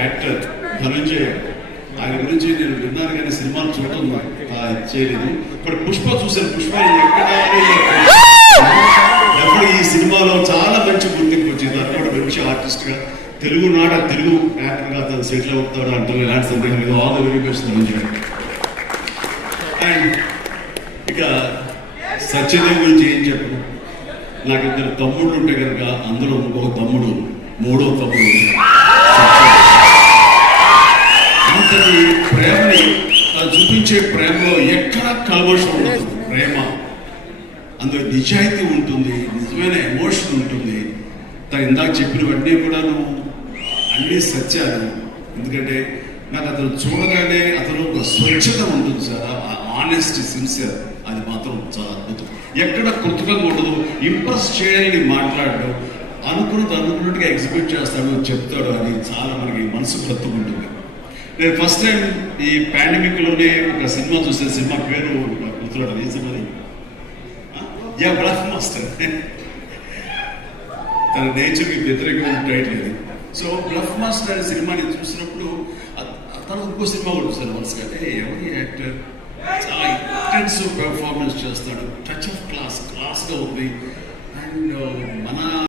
Actor Dhananjaya. ఆయన గురించి నేను విన్నాను కానీ సినిమాలు చూడటం చేయలేదు. ఇప్పుడు పుష్ప చూశాను. పుష్ప ఎక్కడ ఈ సినిమాలో చాలా మంచి గుర్తింపు వచ్చింది. అది కూడా మంచి ఆర్టిస్ట్ గా తెలుగునాడ తెలుగు యాక్టర్ గా తను సెటిల్ అవుతాడు అంటే ఇలాంటి సందేహం లేదు. All the very best Dhananjaya. And ఇక సత్యదేవ్ గురించి ఏం చెప్పను. నాకు ఇద్దరు తమ్ముళ్ళు ఉంటే కనుక అందులో ఇంకొక తమ్ముడు, మూడో తమ్ముడు. అంతటి ప్రేమని చూపించే ప్రేమలో ఎక్కడ కల్మషం ఉండదు. ప్రేమ అందులో నిజాయితీ ఉంటుంది, నిజమైన ఎమోషన్ ఉంటుంది. తను ఇందాక చెప్పినవన్నీ కూడాను అన్ని సత్యాలు. ఎందుకంటే నాకు అతను చూడగానే అతను ఒక స్వచ్ఛత ఉంటుంది సార్, ఆనెస్ట్, సిన్సియర్. అది మాత్రం చాలా అద్భుతం. ఎక్కడ కృతకంగా ఉండదు, ఇంప్రెస్ చేయాలని మాట్లాడడం, అనుకున్నట్టుగా ఎగ్జిక్యూట్ చేస్తాడు, చెప్తాడు. అది చాలా మనకి మనసు కత్తుకుంటుంది. నేను ఫస్ట్ టైం ఈ పాండమిక్ లోనే ఒక సినిమా చూసాను. సినిమా పేరు గుర్తురాడు. ఏ సినిమా? Bluff master. తన నేచర్కి వ్యతిరేకంగా టైటిల్. సో బ్లఫ్ మాస్టర్ అనే సినిమాని చూసినప్పుడు తను ఇంకో సినిమా కూడా చూసాను మనసుగా. ఎవరి యాక్టర్ చాలా ఇంటెన్సివ్ పెర్ఫార్మెన్స్ చేస్తాడు, టచ్ ఆఫ్ క్లాస్గా ఉంది. అండ్ మన